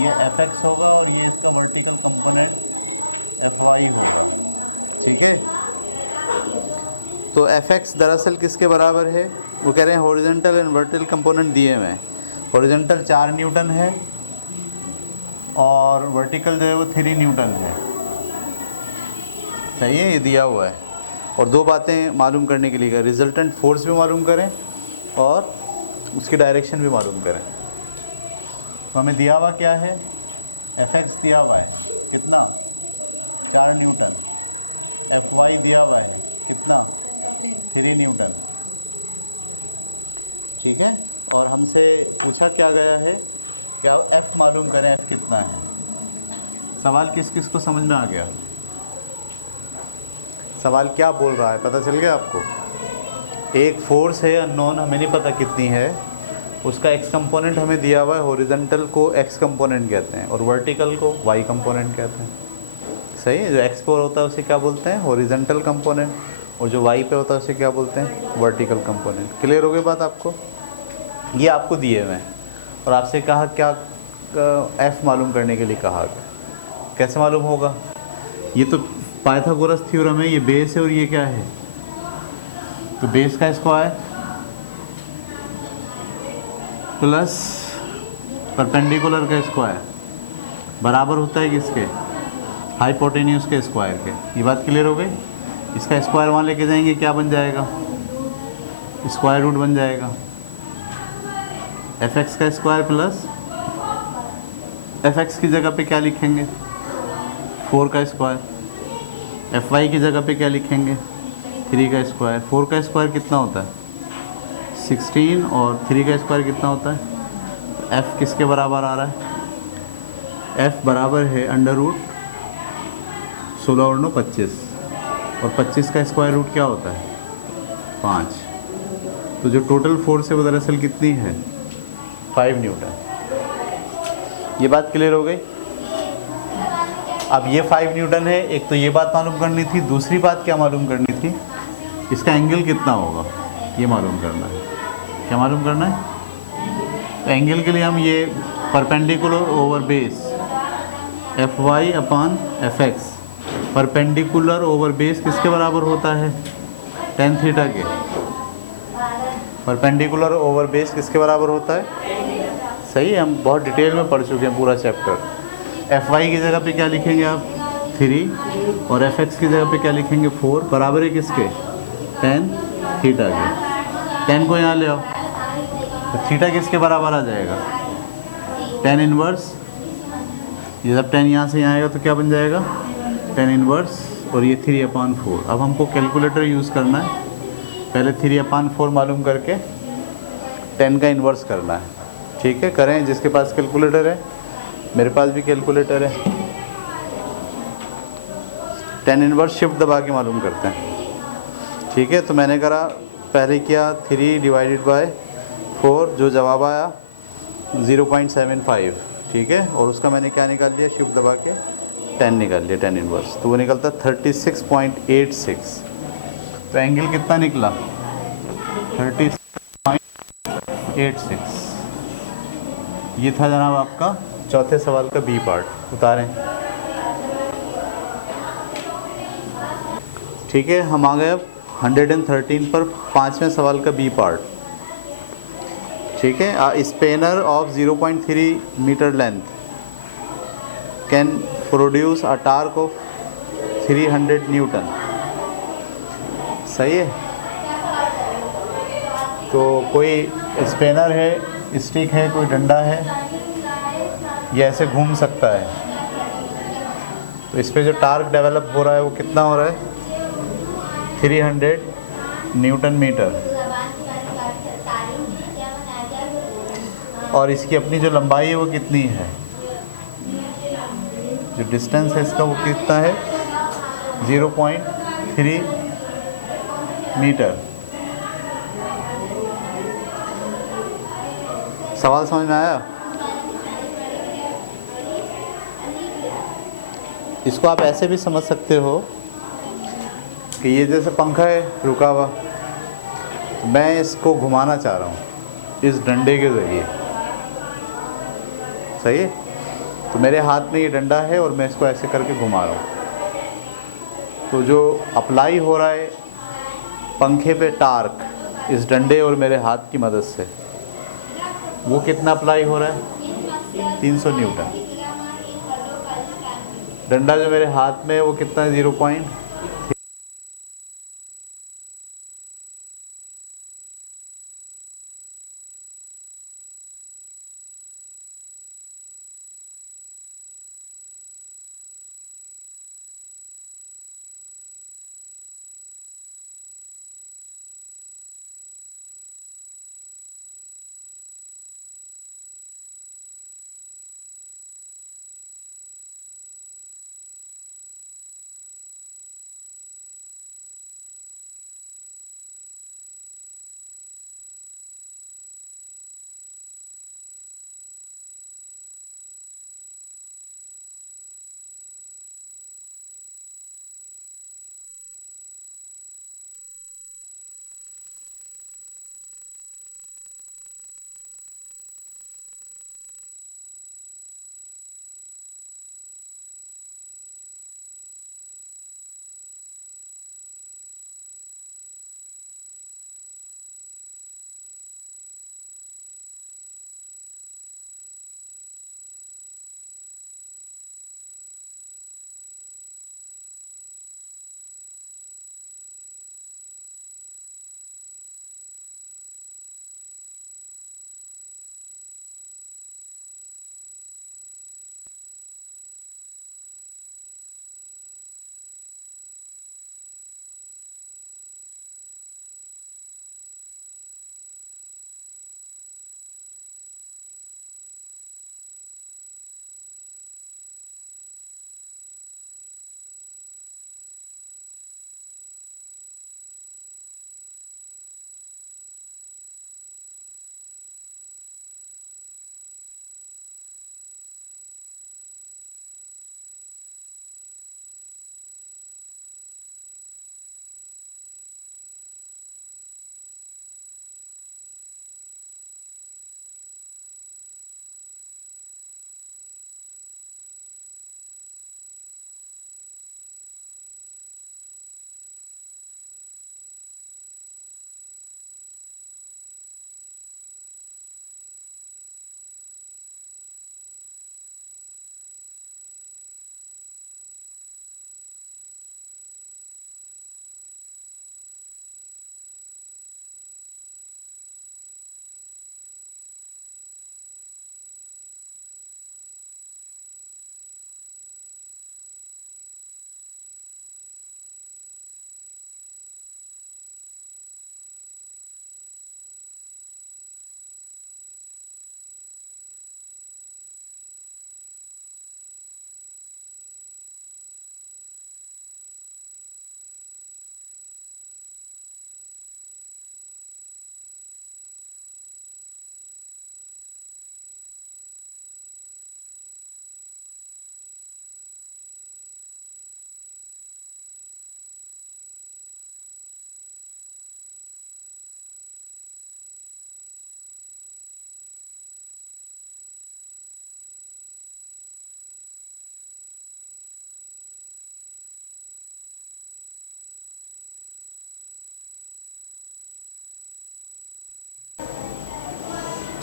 ये F x होगा और ये इसका वर्टिकल कंपोनेंट एफ वाई होगा। ठीक है, तो एफ एक्स दरअसल किसके बराबर है? वो कह रहे हैं हॉरिजॉन्टल एंड वर्टिकल कंपोनेंट दिए हुए हैं। हॉरिजॉन्टल 4 न्यूटन है और वर्टिकल जो है वो 3 न्यूटन है। सही है, ये दिया हुआ है। और दो बातें मालूम करने के लिए, रिजल्टेंट फोर्स भी मालूम करें और उसकी डायरेक्शन भी मालूम करें। तो हमें दिया हुआ क्या है? एफ एक्स दिया हुआ है कितना? 4 न्यूटन। एफ वाई दिया हुआ है कितना? 3 न्यूटन। ठीक है, और हमसे पूछा क्या गया है क्या एफ मालूम करें, एफ कितना है। सवाल किस किस को समझ में आ गया? सवाल क्या बोल रहा है पता चल गया आपको? एक फोर्स है अननोन, हमें नहीं पता कितनी है, उसका एक्स कंपोनेंट हमें दिया हुआ है। हॉरिजॉन्टल को एक्स कंपोनेंट कहते हैं और वर्टिकल को वाई कंपोनेंट कहते हैं। सही है, जो एक्स पर होता है उसे क्या बोलते हैं? हॉरिजॉन्टल कंपोनेंट, और जो वाई पे होता है उसे क्या बोलते हैं? Vertical component. क्लियर हो गई बात आपको? ये आपको दिए हुए हैं और आपसे कहा क्या, एफ मालूम करने के लिए कहा। कैसे मालूम होगा? ये तो पाइथागोरस थ्योरम है, ये बेस है और ये क्या है? तो बेस का स्क्वायर प्लस परपेंडिकुलर का स्क्वायर बराबर होता है किसके? हाइपोटेन्यूस के स्क्वायर के। ये बात क्लियर हो गई? इसका स्क्वायर वहाँ लेके जाएंगे, क्या बन जाएगा? स्क्वायर रूट बन जाएगा। एफ एक्स का स्क्वायर प्लस एफ एक्स की जगह पे क्या लिखेंगे? 4 का स्क्वायर। एफ वाई की जगह पे क्या लिखेंगे? 3 का स्क्वायर। 4 का स्क्वायर कितना होता है? 16 और 3 का स्क्वायर कितना होता है? तो एफ किसके बराबर आ रहा है? एफ बराबर है अंडर रूट 16 और 9 25, और 25 का स्क्वायर रूट क्या होता है? 5। तो जो टोटल फोर्स है वो दरअसल कितनी है? 5 न्यूटन। ये बात क्लियर हो गई? अब ये 5 न्यूटन है, एक तो ये बात मालूम करनी थी, दूसरी बात क्या मालूम करनी थी? इसका एंगल कितना होगा ये मालूम करना है। क्या मालूम करना है? तो एंगल के लिए हम ये perpendicular over base F Y upon F X, perpendicular over base किसके बराबर होता है? टेन थीटा के। परपेंडिकुलर ओवर बेस किसके बराबर होता है? सही है, हम बहुत डिटेल में पढ़ चुके हैं पूरा चैप्टर। एफ वाई की जगह पे क्या लिखेंगे आप? 3, और एफ एक्स की जगह पे क्या लिखेंगे? 4। बराबर है किसके? टेन थीटा के। टेन को यहाँ ले आओ तो थीटा किसके बराबर आ जाएगा? Tan inverse. ये जब 10 यहाँ से यहाँ आएगा तो क्या बन जाएगा? टेन इनवर्स, और ये 3/4। अब हमको कैलकुलेटर यूज़ करना है, पहले 3/4 मालूम करके 10 का इन्वर्स करना है। ठीक है, करें जिसके पास कैलकुलेटर है। मेरे पास भी कैलकुलेटर है। 10 इन्वर्स शिफ्ट दबा के मालूम करते हैं। ठीक है, तो मैंने करा, पहले किया 3/4, जो जवाब आया 0.75। ठीक है, और उसका मैंने क्या निकाल लिया? शिफ्ट दबा के 10 निकाल लिया, 10 इन्वर्स, तो वो निकलता 36.86। तो एंगल कितना निकला? 36.86। ये था जनाब आपका चौथे सवाल का बी पार्ट। उतारें। ठीक है, हम आ गए अब 113 पर, 5वें सवाल का बी पार्ट। ठीक है, spanner of 0.3 metre length can produce a torque of 300 newton. सही है, तो कोई स्पेनर है, स्टिक है, कोई डंडा है, ये ऐसे घूम सकता है, तो इस पर जो टार्क डेवलप हो रहा है वो कितना हो रहा है? 300 न्यूटन मीटर। और इसकी अपनी जो लंबाई है वो कितनी है? जो डिस्टेंस है इसका वो कितना है? 0.3 मीटर। सवाल समझ में आया? इसको आप ऐसे भी समझ सकते हो कि ये जैसे पंखा है रुका हुआ, मैं इसको घुमाना चाह रहा हूँ इस डंडे के ज़रिए। सही है, तो मेरे हाथ में ये डंडा है और मैं इसको ऐसे करके घुमा रहा हूँ, तो जो अप्लाई हो रहा है पंखे पे टार्क इस डंडे और मेरे हाथ की मदद से, वो कितना अप्लाई हो रहा है? 300 न्यूटन। डंडा जो मेरे हाथ में है वो कितना है? 0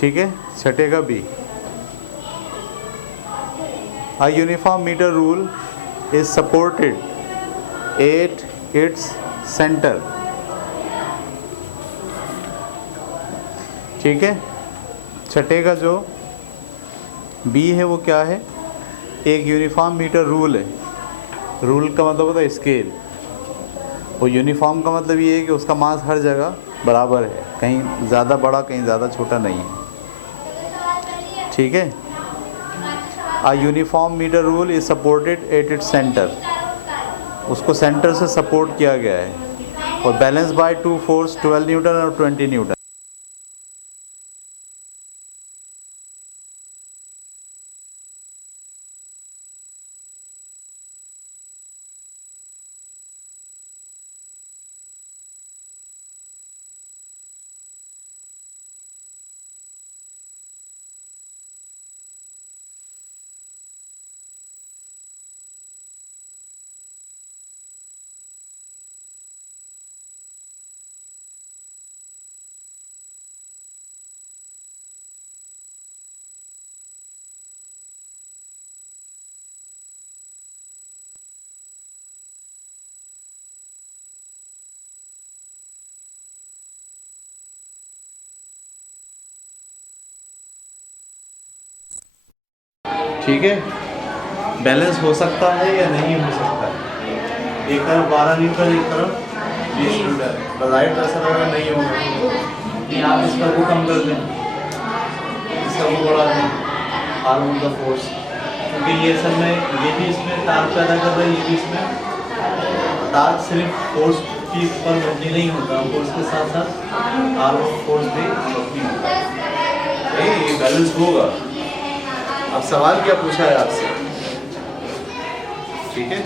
ठीक है। छठे का B, A uniform meter rule is supported at its center। ठीक है। छठे का जो बी है वो क्या है? एक यूनिफॉर्म मीटर रूल है। रूल का मतलब होता है स्केल, वो यूनिफॉर्म का मतलब ये है कि उसका मास हर जगह बराबर है, कहीं ज़्यादा बड़ा कहीं ज़्यादा छोटा नहीं है। ठीक है। A uniform metre rule is supported at its centre, उसको सेंटर से सपोर्ट किया गया है, और balance by two force 12 newton और 20 न्यूटन। ठीक है, बैलेंस हो सकता है या नहीं हो सकता है। एक तरफ 12 न्यूटन, एक तरफ 20 न्यूटन, बजाइट ऐसा लगा नहीं होगा कि आप इसका वो कम कर दें, इसका वो बढ़ा दें, आर्म ऑफ द फोर्स, क्योंकि ये असल में ये भी इसमें टार्क पैदा कर रहा है, ये भी इसमें टार्क सिर्फ फोर्स की पर मबनी नहीं होता, फोर्स के साथ साथ आर्म ऑफ फोर्स भी मबनी होता है। ये बैलेंस होगा। अब सवाल क्या पूछा है आपसे, ठीक है,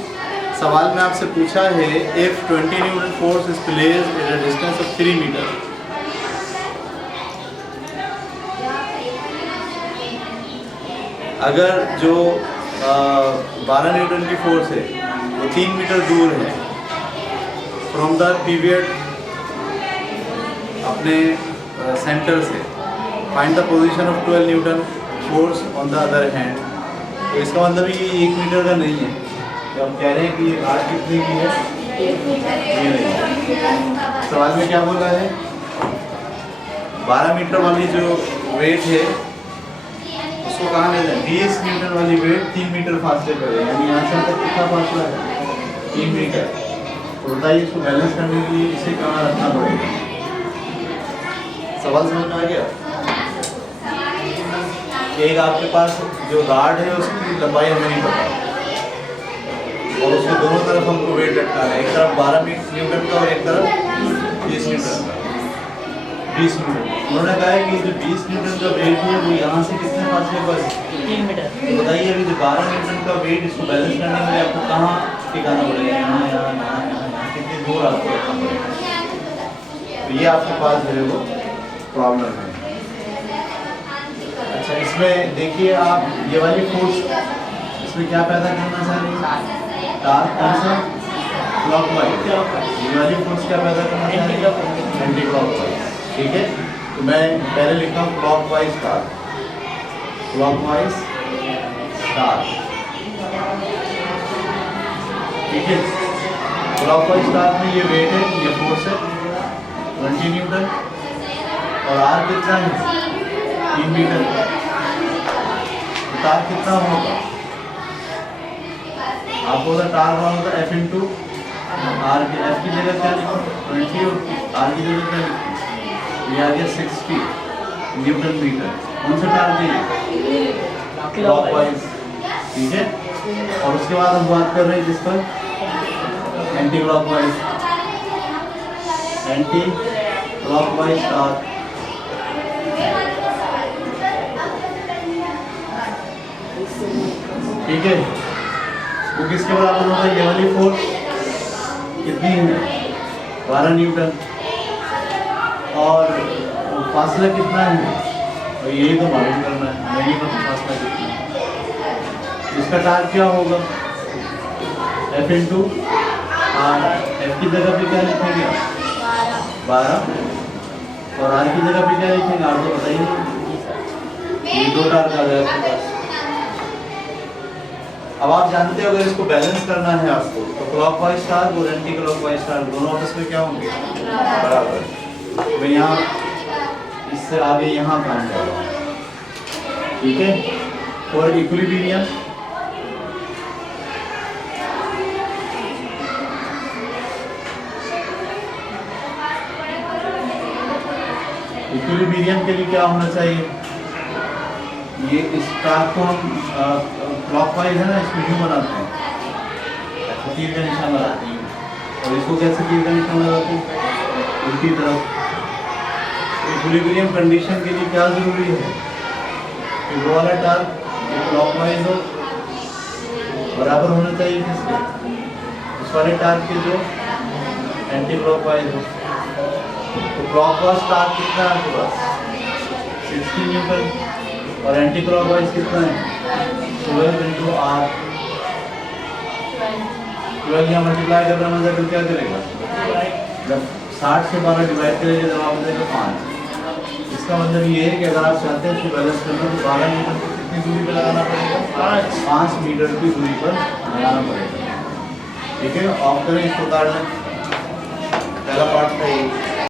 सवाल में आपसे पूछा है if 20 newton force is placed at a distance of 3 metre, अगर जो 12 न्यूटन की फोर्स है वो 3 मीटर दूर है फ्रॉम द पिवट अपने सेंटर से, find the position of 12 Newton force on the other hand. तो इसका मतलब ये 1 मीटर का नहीं है, तो हम कह रहे हैं कि ये राड कितने की है, ये नहीं। सवाल में क्या बोला है, 12 मीटर वाली जो वेट है उसको कहाँ ले जाए, 20 न्यूटन वाली वेट 3 मीटर फासले पर है, यानी यहाँ से तक कितना फासला है, 3 मीटर। तो बताइए इसको बैलेंस करने के लिए इसे कहाँ रखना पड़ेगा। सवाल समझ में आ गया। एक आपके पास जो राड है उसकी लंबाई हमें नहीं पता और उसके दोनों तरफ हमको वेट लटकाना है, एक तरफ 12 न्यूटन का और एक तरफ 20 न्यूटन का। 20 न्यूटन उन्होंने कहा है कि जो 20 न्यूटन का वेट है वो यहाँ से कितने फासले पर, 3 मीटर। तो बताइए अभी जो 12 न्यूटन का वेट इसको बैलेंस करने के लिए आपको कहाँ टिकाना पड़ेगा, यहाँ यहाँ यहाँ यहाँ कितनी दूर आपको रखना पड़ेगा। तो ये आपके पास जो है वो प्रॉब्लम है। अच्छा, इसमें देखिए आप ये वाली फोर्स इसमें क्या पैदा करना चाहिए, टार्क कौन सा, क्लॉकवाइज। ये वाली फोर्स क्या पैदा करना चाहिए, एंटी क्लॉकवाइज। ठीक है, तो मैं पहले लिखता हूँ क्लॉकवाइज टार्क, क्लॉकवाइज टार्क। ठीक है, क्लॉकवाइज टार्क में ये वेट है, ये फोर्स है 20 न्यूटन और आर कितना है 3 मीटर। टार्क कितना होगा, आपको अगर टार्क मान होता एफ इंटू आर की, एफ की जगह क्या लिखो 20 और आर की जगह क्या लिखो, ये आ गया 60 न्यूटन मीटर। कौन सा टार्क है, क्लॉकवाइज। ठीक है, और उसके बाद हम बात कर रहे हैं जिस पर anti clockwise, anti clockwise torque. ठीक है, वो किसके बराबर होगा, ये वाली फोर्स कितनी है 12 न्यूटन और फासला कितना है, और यही तो मालूम करना है, नहीं तो फासला कितना है। इसका टार्क क्या होगा, एफ इंटू आर। एफ की जगह पे क्या लिखेंगे 12 और आर की जगह पे क्या लिखेंगे, आर तो बताइए, ये 2 टार्क आ जाएगा आपके पास। अब आप जानते हो अगर इसको बैलेंस करना है आपको तो क्लॉकवाइज टार्क और एंटी क्लॉकवाइज टार्क दोनों आपस में क्या होंगे, बराबर। मैं यहाँ इससे आगे यहाँ काम कर रहा हूँ। ठीक है, और इक्विलिब्रियम, इक्विलिब्रियम के लिए क्या होना चाहिए, ये इस टार्क को हम क्लॉकवाइज है ना, इसको यूँ बनाते हैं, तीर का निशान लगाते हैं, और इसको कैसे तीर का निशान लगाते हैं, उल्टी तरफ। इक्विलिब्रियम कंडीशन के लिए क्या जरूरी है कि वो वाला टार्क क्लॉकवाइज हो, बराबर होना चाहिए किसके, उस वाले टार्क के जो एंटी क्लॉकवाइज हो। तो क्लॉकवाइज टार्क कितना है आपके पास 60 न्यूटन और एंटी क्लॉकवाइज कितना है 12 इंटू आर। 12 यहाँ मल्टीप्लाई करना मतलब तो क्या करेगा, जब 60 से 12 डिवाइड करेंगे जवाब देगा 5। इसका मतलब ये है कि अगर आप चाहते हैं इसको बैलेंस करना तो 12 मीटर को कितनी दूरी पर लगाना पड़ेगा, 5 मीटर की दूरी पर लगाना पड़ेगा। ठीक है, ऑफ करें, इसको काट लें, पहला पार्ट था ये।